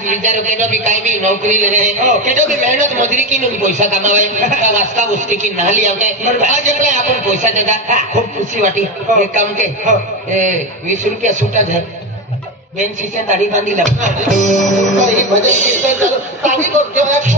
બિચારો કેટલો બી કઈ બી નોકરી લે કેટલો બી મહેનત મજરી પૈસા કમાવે વાસ્તા વસ્તી કી નાલી આવે આજ આપણે આપણ પૈસા જતા ખૂબ ખુશી વાટી એ કામ કે એ વીસ રૂપિયા છૂટા છે બેન શિષ્ય દાઢી બાંધી લાવ તો એ ભજન કીર્તન કરો તાવી બોલ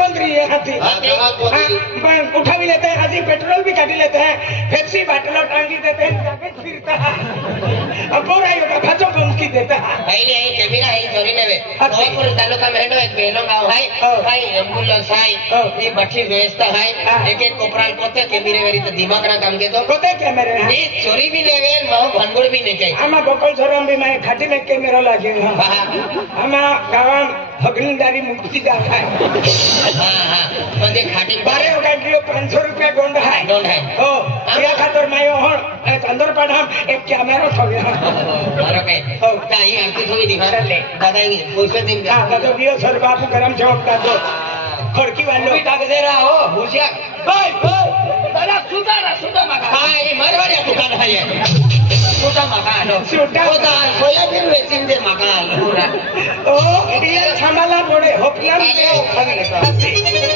લે ઉઠાવી લે હજી પેટ્રોલ ભી કાઢી લેતા પેપ્સી બાટલ ટાંગી દેતા ફિરતા અપોરા યો ખાચો ગમકી દેતા આઈલી આઈ જમીરા આઈ જોરી નેવે ગોપુર તાલુકા મેનો એક બેનો ગાવ હાય હાય એમ્બ્યુલન્સ હાય એ બઠી વેસ્તા હાય એક એક કોપરાલ કોતે કે મેરે વેરી તો દિમાગ ના કામ કે તો કોતે કે મેરે એ ચોરી ભી લેવે મા ભંગોળ ભી ને કે આમાં બકલ છોરમ ભી મે ખાટી મે કેમેરો લાગે હા આમાં ગાવા હગલીદારી મુક્તિ દાખાય બારે ઓગણ કિલો રૂપિયા ગોંડ ખાતર માયો એક કેમેરો ખડકી હોશિયાર ખાઈ મરવાડિયા તો કાઢાય છે સુતા માકા નો સુતા માકા નો સુતા ખોયા ફિર વેચીને માકા નો ઓ પિયર છમાલા પડે હોકલા લે ઓ લેતા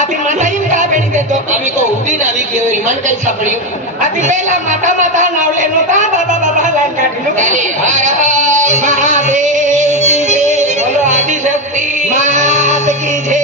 आधी म्हणाली देतो आम्ही को उभी नावी घेऊ इम काही सापडू आधी पेला माता माता नावले नव्हता बाबा बाबाला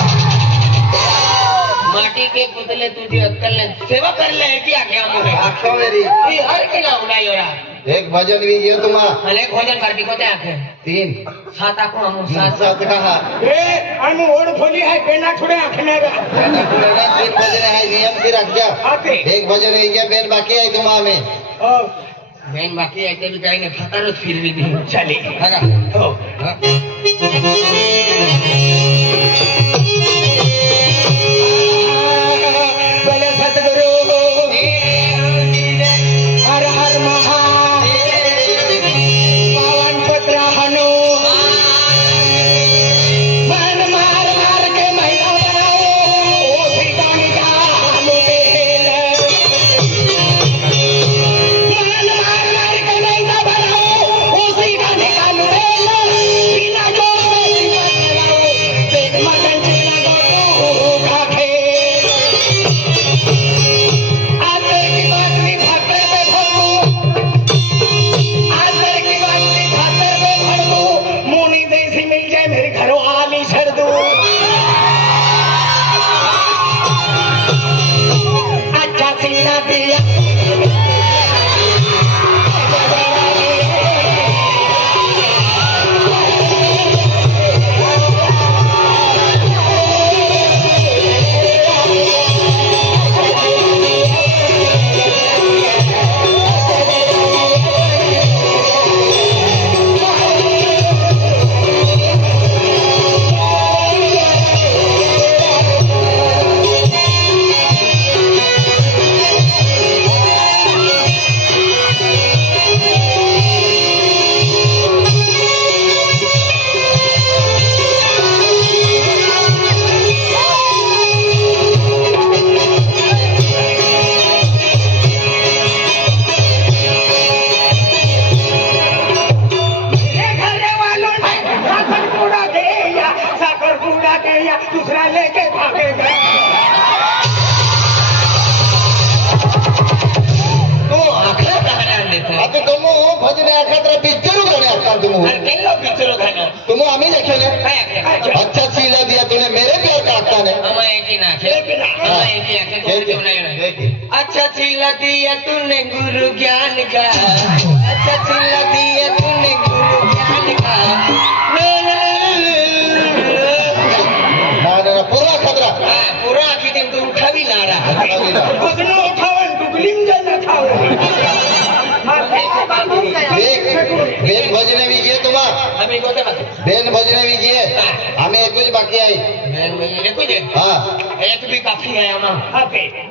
माटी के पुतले तुझे अक्कल ने सेवा कर ले की आज्ञा मुझे आखो मेरी ई हर के ना उड़ाई हो एक रहा एक भजन भी ये तुम्हा अरे भजन कर दिखो ते आखे तीन सात आखो हम सात सात कहा ए हम ओड फली है बेना छुड़े आखे ने रे एक भजन है नियम की रख जा एक भजन है क्या बेन बाकी है तुम्हा में और बेन बाकी है ते भी कहेंगे खतरनाक फिर भी चली हां हां દિયા તુને ગુરુ જ્ઞાન ગા ચિલ્લા દિયા તુને ગુરુ જ્ઞાન ગા બેન ભજને બી ગયે અમે એક જ બાકી આવી બેન ભજન એક જ હા એક બી બાકી આવ્યા અમે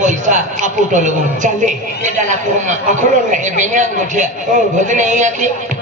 પૈસા આપું તો ચાલે એ ડાલા કોમાં અખડો ને એ બેન્યા ગોઠિયા ભજને અહીંયા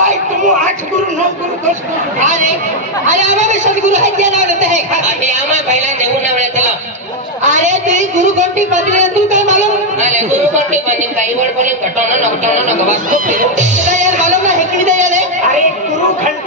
आई तुम आठ गुरु नौ गुरु दस गुरु आने आने आमा भी सदगुरु है क्या नाम रहता है आने आमा भैला जगू नाम रहता है आने तो ही गुरु कोटी पति रहते हैं तू क्या मालूम अरे गुरु कोटी पति कई बार बोले कटोना नगटोना नगवास को